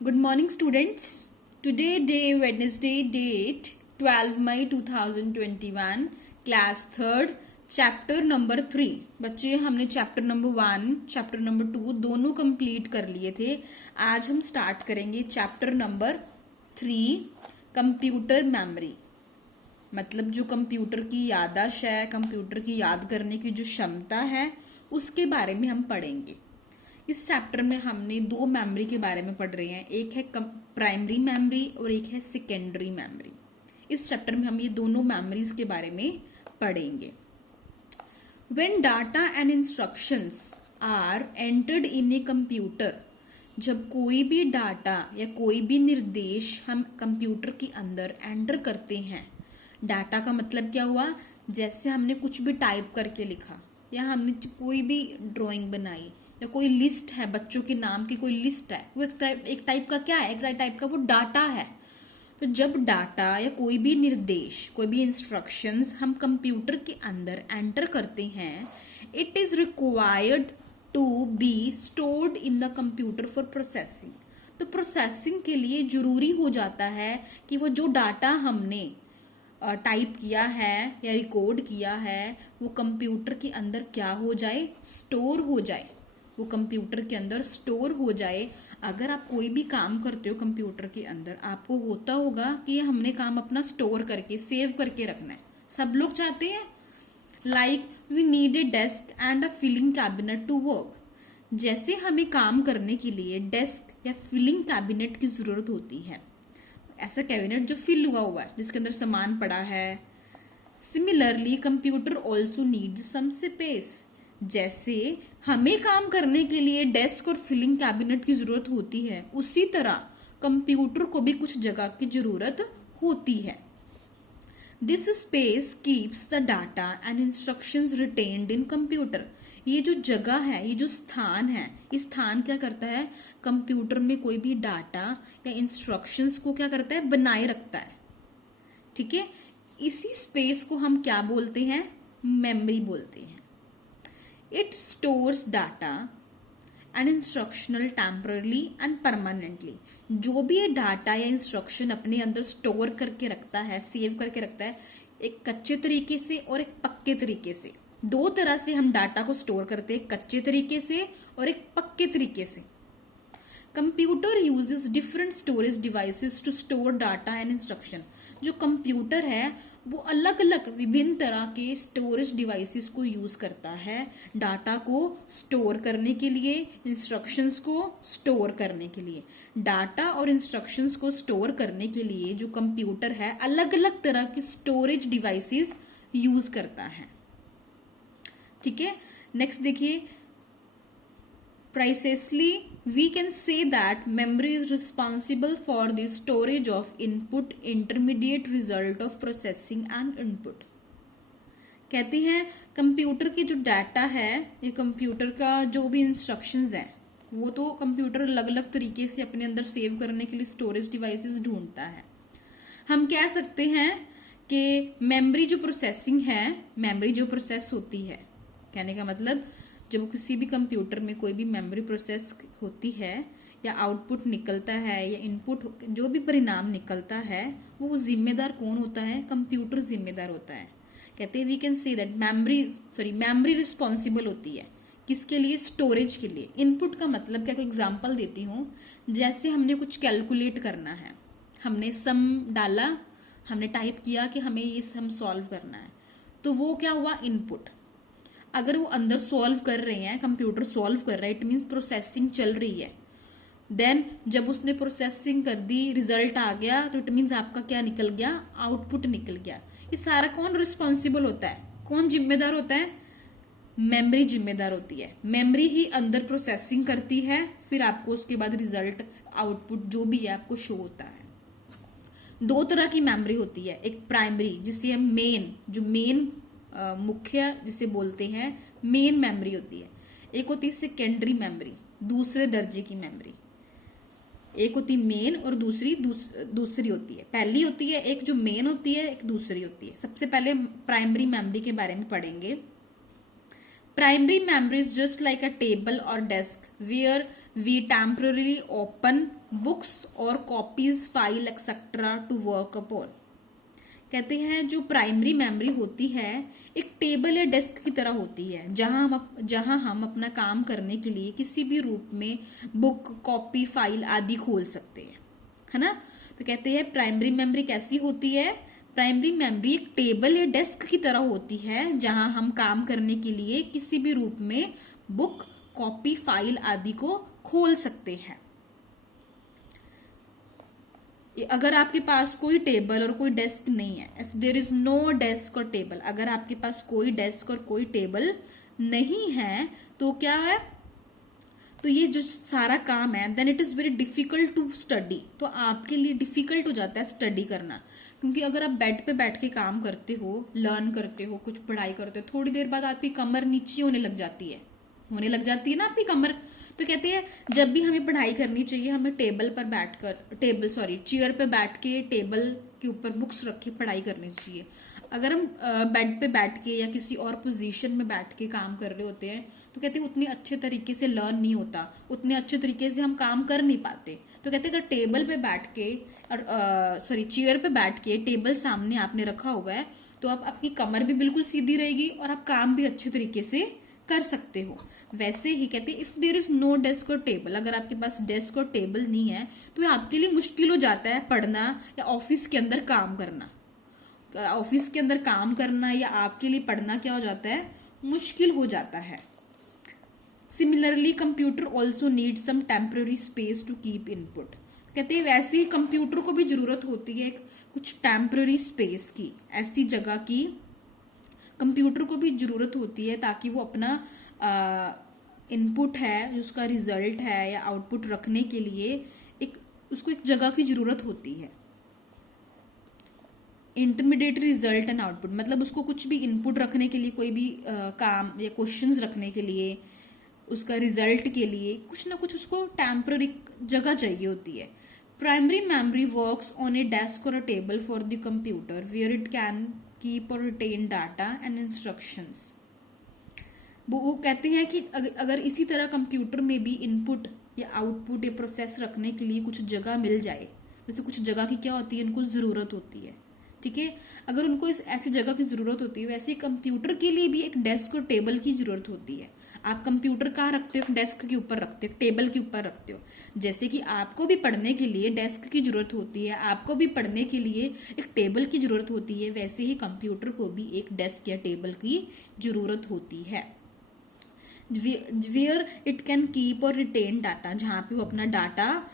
Good morning, students. Today, Wednesday, date 12 May 2021, class 3rd, chapter number 3. बच्चे हमने chapter number 1, chapter number 2 दोनों complete कर लिए थे. आज हम start करेंगे chapter number 3, कंप्यूटर मेमोरी. मतलब जो कंप्यूटर की याददाश्त है, कंप्यूटर की याद करने की जो क्षमता है, उसके बारे में हम पढ़ेंगे. इस चैप्टर में हमने दो मेमोरी के बारे में पढ़ रहे हैं. एक है प्राइमरी मेमोरी और एक है सेकेंडरी मेमोरी. इस चैप्टर में हम ये दोनों मेमोरीज के बारे में पढ़ेंगे. When data and instructions are entered in a computer, जब कोई भी डाटा या कोई भी निर्देश हम कंप्यूटर के अंदर एंटर करते हैं. डाटा का मतलब क्या हुआ? जैसे हमने कुछ भी टाइप करके लिखा या हमने कोई भी ड्राइंग बनाई या कोई लिस्ट है, बच्चों के नाम की कोई लिस्ट है, वो एक टाइप का क्या है? एक टाइप का वो डाटा है. तो जब डाटा या कोई भी निर्देश, कोई भी इंस्ट्रक्शंस हम कंप्यूटर के अंदर एंटर करते हैं, it is required to be stored in the computer for processing. तो प्रोसेसिंग के लिए जरूरी हो जाता है कि वो जो डाटा हमने टाइप किया है या रिकॉर्ड किया है, वो कंप्यूटर के अंदर क्या हो जाए? स्टोर हो जाए. वो कंप्यूटर के अंदर स्टोर हो जाए. अगर आप कोई भी काम करते हो कंप्यूटर के अंदर, आपको होता होगा कि हमने काम अपना स्टोर करके, सेव करके रखना है. सब लोग चाहते हैं. Like we need a desk and a filing cabinet to work. जैसे हमें काम करने के लिए डेस्क या फिलिंग कैबिनेट की जरूरत होती है, ऐसा कैबिनेट जो फिल हुआ है, जिसके अंदर सामान पड़ा है. Similarly computer also needs some space. जैसे हमें काम करने के लिए डेस्क और फिलिंग कैबिनेट की जरूरत होती है, उसी तरह कंप्यूटर को भी कुछ जगह की जरूरत होती है. This space keeps the data and instructions retained in computer. ये जो जगह है, ये जो स्थान है, इस स्थान क्या करता है? कंप्यूटर में कोई भी डाटा या इंस्ट्रक्शंस को क्या करता है? बनाए रखता है. ठीक है. इसी स्पेस को हम क्या बोलते हैं? मेमोरी बोलते हैं. It stores data and instructional temporarily and permanently. जो भी ये डाटा या इंस्ट्रक्शन अपने अंदर स्टोर करके रखता है, सेव करके रखता है, एक कच्चे तरीके से और एक पक्के तरीके से. दो तरह से हम डाटा को स्टोर करते हैं, कच्चे तरीके से और एक पक्के तरीके से. Computer uses different storage devices to store data and instruction. जो कंप्यूटर है वो अलग अलग विभिन्न तरह के स्टोरेज डिवाइसेस को यूज करता है डाटा को स्टोर करने के लिए, इंस्ट्रक्शंस को स्टोर करने के लिए. डाटा और इंस्ट्रक्शंस को स्टोर करने के लिए जो कंप्यूटर है अलग अलग तरह के स्टोरेज डिवाइसेस यूज करता है. ठीक है. नेक्स्ट देखिए, Precisely, we can say that memory is responsible for the storage of input, intermediate result of processing and input. कहती हैं कंप्यूटर की जो डाटा है, ये कंप्यूटर का जो भी इंस्ट्रक्शंस हैं, वो तो कंप्यूटर अलग अलग तरीके से अपने अंदर सेव करने के लिए स्टोरेज डिवाइसेस ढूंढता है. हम कह सकते हैं कि मेमोरी जो प्रोसेसिंग है, मेमोरी जो प्रोसेस होती है, कहने का मतलब जब किसी भी कंप्यूटर में कोई भी मेमोरी प्रोसेस होती है या आउटपुट निकलता है या इनपुट, जो भी परिणाम निकलता है, वो जिम्मेदार कौन होता है? कंप्यूटर जिम्मेदार होता है. कहते हैं we can say that memory responsible होती है. किसके लिए? स्टोरेज के लिए. इनपुट का मतलब क्या? एग्जाम्पल देती हूँ. जैसे हमने कुछ कैलकुलेट करना है, हमने सम डाला, हमने टाइप किया कि हमें ये सम सॉल्व करना है, तो वो क्या हुआ? इनपुट. अगर वो अंदर सॉल्व कर रहे हैं, कंप्यूटर सॉल्व कर रहा है, इट मीन्स प्रोसेसिंग चल रही है. देन जब उसने प्रोसेसिंग कर दी, रिजल्ट आ गया, तो इट मीन्स आपका क्या निकल गया? आउटपुट निकल गया. ये सारा कौन रिस्पॉन्सिबल होता है? कौन जिम्मेदार होता है? मेमोरी जिम्मेदार होती है. मेमोरी ही अंदर प्रोसेसिंग करती है, फिर आपको उसके बाद रिजल्ट, आउटपुट जो भी है आपको शो होता है. दो तरह की मेमोरी होती है. एक प्राइमरी, जिसे हम मेन मुख्य जिसे बोलते हैं, मेन मेमोरी होती है. एक होती है सेकेंडरी मेमोरी, दूसरे दर्जे की मेमोरी. एक होती मेन और दूसरी होती है. पहली होती है एक जो मेन होती है, एक दूसरी होती है. सबसे पहले प्राइमरी मेमोरी के बारे में पढ़ेंगे. Primary memory is just like a table और desk where we temporary open books और copies file etcetera to work upon. कहते हैं जो प्राइमरी मेमोरी होती है एक टेबल या डेस्क की तरह होती है, जहां हम अपना काम करने के लिए किसी भी रूप में बुक, कॉपी, फाइल आदि खोल सकते हैं, है ना। तो कहते हैं प्राइमरी मेमोरी कैसी होती है। प्राइमरी मेमोरी एक टेबल या डेस्क की तरह होती है जहां हम काम करने के लिए किसी भी रूप में बुक, कॉपी, फाइल आदि को खोल सकते हैं। अगर आपके पास कोई टेबल और कोई डेस्क नहीं है, if there is no desk और टेबल, अगर आपके पास कोई डेस्क और कोई टेबल नहीं है तो क्या है, तो ये जो सारा काम है then it is very difficult to study. तो आपके लिए डिफिकल्ट हो जाता है स्टडी करना, क्योंकि अगर आप बेड पे बैठ के काम करते हो, लर्न करते हो, कुछ पढ़ाई करते हो, थोड़ी देर बाद आपकी कमर नीचे होने लग जाती है ना आपकी कमर। तो कहते हैं जब भी हमें पढ़ाई करनी चाहिए हमें चेयर पे बैठ के टेबल के ऊपर बुक्स रख के पढ़ाई करनी चाहिए। अगर हम बेड पे बैठ के या किसी और पोजीशन में बैठ के काम कर रहे होते हैं तो कहते हैं उतनी अच्छे तरीके से लर्न नहीं होता, उतने अच्छे तरीके से हम काम कर नहीं पाते। तो कहते हैं अगर टेबल पे बैठ के चेयर पे बैठ के टेबल सामने आपने रखा हुआ है तो आपकी कमर भी बिल्कुल सीधी रहेगी और आप काम भी अच्छे तरीके से कर सकते हो। वैसे ही कहते हैं if there is no desk और टेबल, अगर आपके पास डेस्क और टेबल नहीं है तो आपके लिए मुश्किल हो जाता है पढ़ना या ऑफिस के अंदर काम करना। ऑफिस के अंदर काम करना या आपके लिए पढ़ना क्या हो जाता है, मुश्किल हो जाता है। Similarly computer also need some temporary space to keep input. कहते हैं वैसे ही कंप्यूटर को भी जरूरत होती है कुछ टेम्पररी स्पेस की, ऐसी जगह की कंप्यूटर को भी जरूरत होती है ताकि वो अपना इनपुट है, उसका रिजल्ट है या आउटपुट रखने के लिए उसको एक जगह की जरूरत होती है। इंटरमीडिएट रिजल्ट एंड आउटपुट मतलब उसको कुछ भी इनपुट रखने के लिए, कोई भी काम या क्वेश्चंस रखने के लिए, उसका रिजल्ट के लिए कुछ ना कुछ उसको टेम्पररी जगह चाहिए होती है। Primary memory works on a desk और a table for the computer where it can keep और रिटेन डाटा एंड इंस्ट्रक्शंस। वो कहते हैं कि अगर इसी तरह कंप्यूटर में भी इनपुट या आउटपुट या प्रोसेस रखने के लिए कुछ जगह मिल जाए, जैसे कुछ जगह की क्या होती है, इनको जरूरत होती है, ठीक है। अगर उनको ऐसी जगह की जरूरत होती है, वैसे कंप्यूटर के लिए भी एक डेस्क और टेबल की जरूरत होती है। आप कंप्यूटर कहाँ रखते हो, डेस्क के ऊपर रखते हो, टेबल के ऊपर रखते हो। जैसे कि आपको भी पढ़ने के लिए डेस्क की जरूरत होती है, आपको भी पढ़ने के लिए एक टेबल की जरूरत होती है, वैसे ही कंप्यूटर को भी एक डेस्क या टेबल की जरूरत होती है। वेयर इट कैन कीप और रिटेन डाटा, जहाँ पे वो अपना डाटा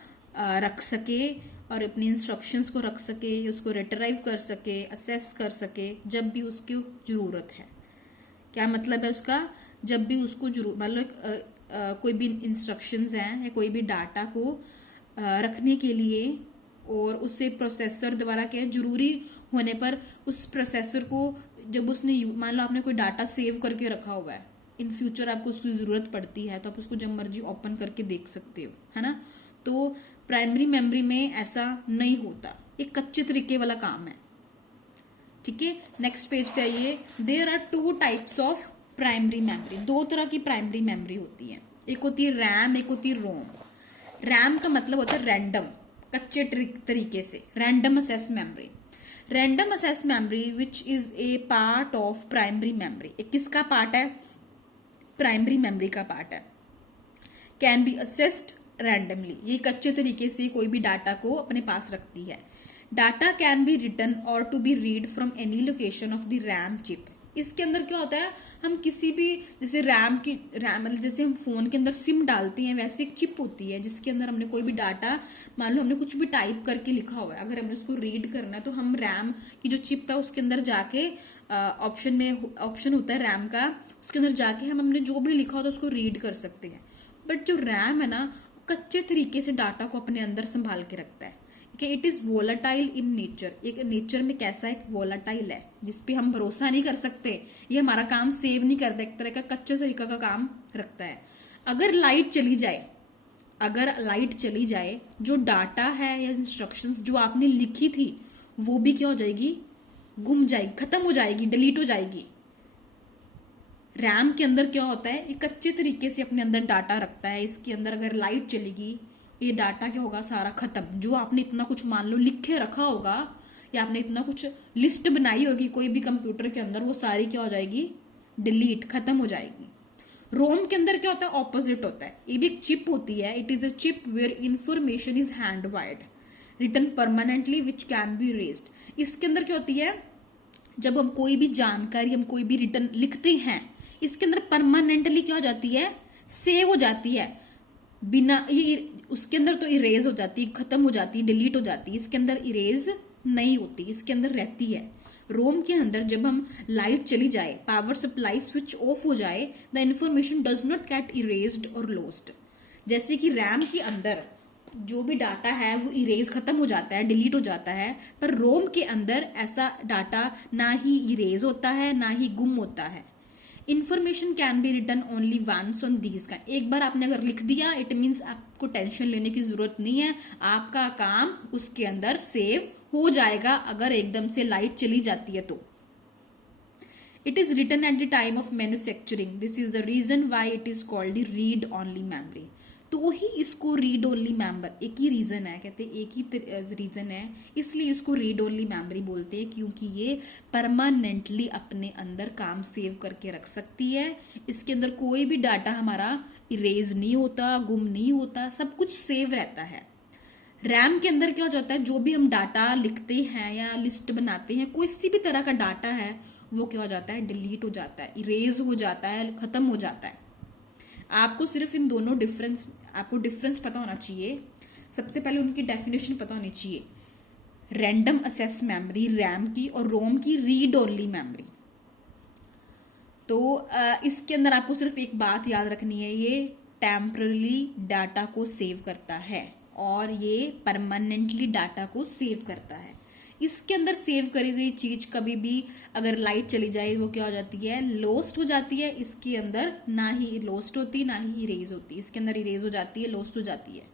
रख सके और अपनी इंस्ट्रक्शंस को रख सके, उसको रिट्राइव कर सके, असेस कर सके जब भी उसकी जरूरत है। क्या मतलब है उसका, जब भी उसको मान लो कोई भी इंस्ट्रक्शंस हैं या कोई भी डाटा को रखने के लिए और उसे प्रोसेसर द्वारा क्या जरूरी होने पर उस प्रोसेसर को जब उसने मान लो आपने कोई डाटा सेव करके रखा हुआ है, इन फ्यूचर आपको उसकी जरूरत पड़ती है तो आप उसको जब मर्जी ओपन करके देख सकते हो, है ना। तो प्राइमरी मेमोरी में ऐसा नहीं होता, एक कच्चे तरीके वाला काम है, ठीक है। नेक्स्ट पेज पे आइए। There are 2 types of primary memory, 2 तरह की प्राइमरी मेमोरी होती है, एक होती है रैम, एक होती है रोम। रैम का मतलब होता है रैंडम, कच्चे तरीके से, random assess memory. Random assess memory which is a part of primary memory, एक किसका पार्ट है, प्राइमरी मेमोरी का पार्ट है। कैन बी असेस्ड रैंडमली, ये कच्चे तरीके से कोई भी डाटा को अपने पास रखती है। डाटा कैन बी रिटन और to be read from any location of the RAM chip. इसके अंदर क्या होता है, हम किसी भी जैसे रैम मतलब जैसे हम फोन के अंदर सिम डालते हैं, वैसे एक चिप होती है जिसके अंदर हमने कोई भी डाटा, मान लो हमने कुछ भी टाइप करके लिखा हुआ है, अगर हमने उसको रीड करना है तो हम रैम की जो चिप है उसके अंदर जाके ऑप्शन होता है रैम का, उसके अंदर जाके हमने जो भी लिखा होता है उसको रीड कर सकते हैं। बट जो रैम है ना, कच्चे तरीके से डाटा को अपने अंदर संभाल के रखता है। It is volatile in nature, एक नेचर में कैसा एक वोलाटाइल है जिसपे हम भरोसा नहीं कर सकते, ये हमारा काम सेव नहीं करता, एक तरह का कच्चे तरीका का काम रखता है। अगर लाइट चली जाए, जो डाटा है या इंस्ट्रक्शंस जो आपने लिखी थी वो भी क्या हो जाएगी, गुम जाएगी, खत्म हो जाएगी, डिलीट हो जाएगी। रैम के अंदर क्या होता है, ये कच्चे तरीके से अपने अंदर डाटा रखता है। इसके अंदर अगर लाइट चलेगी, ये डाटा क्या होगा, सारा खत्म। जो आपने इतना कुछ मान लो लिखे रखा होगा, या आपने इतना कुछ लिस्ट बनाई होगी कोई भी कंप्यूटर के अंदर, वो सारी क्या हो जाएगी, डिलीट, खत्म हो जाएगी। रोम के अंदर क्या होता है, ऑपोजिट होता है। ये भी एक चिप होती है। It is a chip where information is hand wired written permanently which can be erased. इसके अंदर क्या होती है, जब हम कोई भी जानकारी, हम कोई भी रिटर्न लिखते हैं, इसके अंदर परमानेंटली क्या हो जाती है, सेव हो जाती है। बिना ये उसके अंदर तो इरेज हो जाती है, खत्म हो जाती है, डिलीट हो जाती है। इसके अंदर इरेज नहीं होती, इसके अंदर रहती है। रोम के अंदर जब हम लाइट चली जाए, पावर सप्लाई स्विच ऑफ हो जाए, the information does not gate erased और लॉस्ट। जैसे कि रैम के अंदर जो भी डाटा है वो इरेज, खत्म हो जाता है, डिलीट हो जाता है, पर रोम के अंदर ऐसा डाटा ना ही इरेज होता है, ना ही गुम होता है। Information can be written only once on these का। एक बार आपने अगर लिख दिया, इट मीन्स आपको टेंशन लेने की जरूरत नहीं है, आपका काम उसके अंदर सेव हो जाएगा। अगर एकदम से लाइट चली जाती है तो it is written at the time of manufacturing. This is the reason why it is called the read only memory. तो ही इसको रीड ओनली मेमोरी, एक ही रीजन है, कहते हैं एक ही रीजन है, इसलिए इसको रीड ओनली मेमोरी बोलते हैं, क्योंकि ये परमानेंटली अपने अंदर काम सेव करके रख सकती है। इसके अंदर कोई भी डाटा हमारा इरेज नहीं होता, गुम नहीं होता, सब कुछ सेव रहता है। रैम के अंदर क्या हो जाता है, जो भी हम डाटा लिखते हैं या लिस्ट बनाते हैं, कोई सी भी तरह का डाटा है, वो क्या हो जाता है, डिलीट हो जाता है, इरेज हो जाता है, खत्म हो जाता है। आपको सिर्फ इन दोनों डिफरेंस पता होना चाहिए। सबसे पहले उनकी डेफिनेशन पता होनी चाहिए। रैंडम असेस मेमोरी रैम की, और रोम की रीड ओनली मेमोरी। तो इसके अंदर आपको सिर्फ एक बात याद रखनी है, ये टेम्पररी डाटा को सेव करता है और ये परमानेंटली डाटा को सेव करता है। इसके अंदर सेव करी गई चीज कभी भी अगर लाइट चली जाए, वो क्या हो जाती है, लॉस्ट हो जाती है। इसके अंदर ना ही लॉस्ट होती, ना ही इरेज होती। इसके अंदर इरेज हो जाती है, लॉस्ट हो जाती है।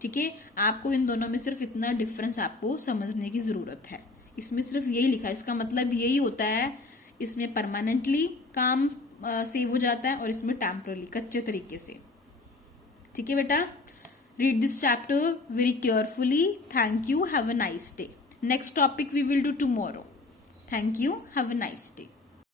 ठीक है, आपको इन दोनों में सिर्फ इतना डिफरेंस आपको समझने की जरूरत है। इसमें सिर्फ यही लिखा है, इसका मतलब यही होता है, इसमें परमानेंटली काम सेव हो जाता है और इसमें टेम्पररी, कच्चे तरीके से। ठीक है बेटा, read this chapter very carefully. Thank you. Have a nice day. Next topic we will do tomorrow. Thank you. Have a nice day.